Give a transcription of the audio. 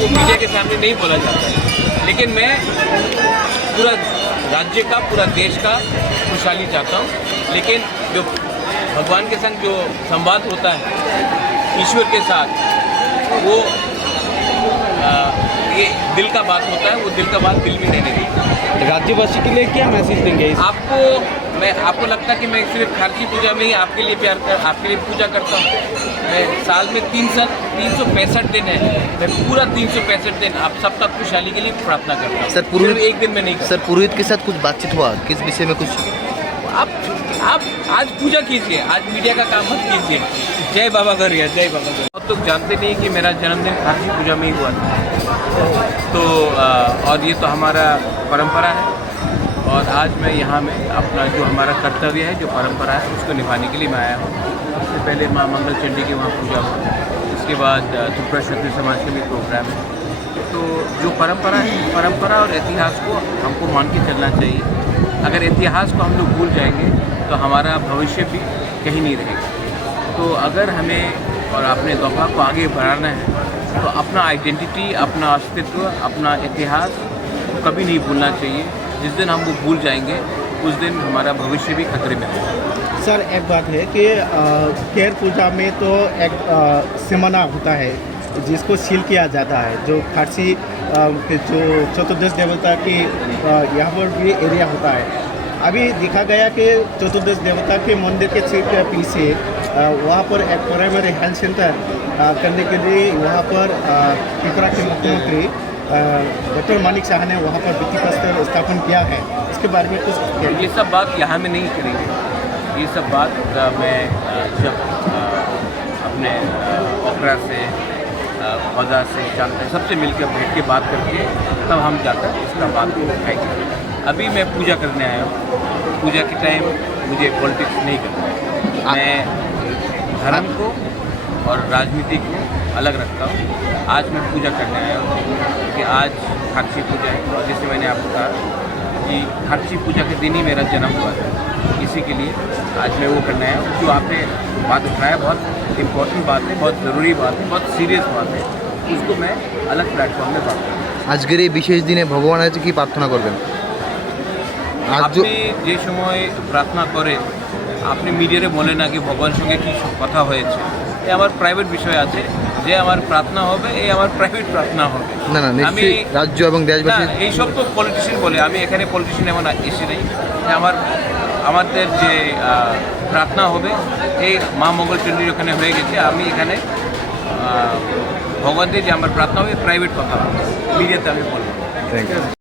वो मीडिया के सामने नहीं बोला जाता, लेकिन मैं पूरा राज्य का, पूरा देश का खुशहाली चाहता हूँ। लेकिन जो भगवान के संग जो संवाद होता है ईश्वर के साथ, वो ये दिल का बात होता है, वो दिल का बात दिल में नहीं देगी। राज्यवासी के लिए क्या मैसेज देंगे आपको लगता है कि मैं सिर्फ खारजी पूजा में ही आपके लिए पूजा करता हूँ? मैं साल में 365 दिन है, मैं पूरा 365 दिन आप सबका खुशहाली के लिए प्रार्थना करता हूँ। सर पुरोहित एक दिन में नहीं करता। सर पुरोहित के साथ कुछ बातचीत हुआ, किस विषय में कुछ? आप आज पूजा कीजिए, आज मीडिया का काम मत कीजिए। जय बाबा गौरिया, जय बाबा गौरिया। बहुत लोग जानते नहीं कि मेरा जन्मदिन खारजी पूजा में ही हुआ था, तो और ये तो हमारा परंपरा है, और आज मैं यहाँ में अपना जो हमारा कर्तव्य है, जो परंपरा है, उसको निभाने के लिए मैं आया हूँ। सबसे पहले माँ मंगल चंडी की वहाँ पूजा हुआ, उसके बाद त्रिपुरा क्षत्रिय समाज का भी प्रोग्राम है। तो जो परंपरा है, परंपरा और इतिहास को हमको मान के चलना चाहिए। अगर इतिहास को हम लोग भूल जाएंगे तो हमारा भविष्य भी कहीं नहीं रहेगा। तो अगर हमें और अपने दौरा को आगे बढ़ाना है तो अपना आइडेंटिटी, अपना अस्तित्व, अपना इतिहास कभी नहीं भूलना चाहिए। जिस दिन हम वो भूल जाएंगे उस दिन हमारा भविष्य भी खतरे में है। सर एक बात है कि केर पूजा में तो एक सिमना होता है जिसको सील किया जाता है, जो खारसी जो चतुर्दश देवता की यहाँ पर भी एरिया होता है। अभी देखा गया कि चतुर्दश देवता के मंदिर के ठीक पीछे वहाँ पर एक प्राइमरी हेल्थ सेंटर करने के लिए वहाँ पर त्रिपुरा के मुख्यमंत्री डॉक्टर मानिक शाह ने वहाँ पर भित्ति प्रस्तर स्थापन किया है। इसके बारे में कुछ? ये सब बात यहाँ में नहीं करेंगे। ये सब बात मैं जब अपने ओखरा से खुदा से जानते हैं सबसे मिलकर बैठ के बात करके तब हम जाकर इसका बात को उठाएंगे। अभी मैं पूजा करने आया हूँ, पूजा के टाइम मुझे पॉलिटिक्स नहीं करना है। मैं धर्म को और राजनीति को अलग रखता हूँ। आज मैं पूजा करने आया हूँ क्योंकि आज खारसी पूजा है और जैसे मैंने आपको कहा कि खारसी पूजा के दिन ही मेरा जन्म हुआ था, इसी के लिए आज मैं वो करने आया हूँ। जो आपने बात उठाया बहुत इम्पोर्टेंट बात है, बहुत ज़रूरी बात है, बहुत सीरियस बात है, उसको मैं अलग प्लेटफॉर्म में बात करूँ। আজকের এই বিশেষ দিনে ভগবানের কাছে কি প্রার্থনা করবেন? আজ আপনি যে সময় প্রার্থনা করে আপনি মিডিয়ারে বলে না কি ভগবানের সঙ্গে কী কথা হয়েছে, এ আমার প্রাইভেট বিষয় আছে, যে আমার প্রার্থনা হবে এই আমার প্রাইভেট প্রার্থনা হবে। না না নিশ্চয়ই রাজ্য এবং না দেশবাসী এইসব তো পলিটিশিয়ান বলে, আমি এখানে পলিটিশিয়ান এমন এসে নেই। আমাদের যে প্রার্থনা হবে এই মা মঙ্গলচণ্ডীর ওখানে হয়ে গেছে। আমি এখানে ভগবানদের যে আমার প্রার্থনা হবে প্রাইভেট কথা হবে, মিডিয়াতে আমি বলবো। Thank you.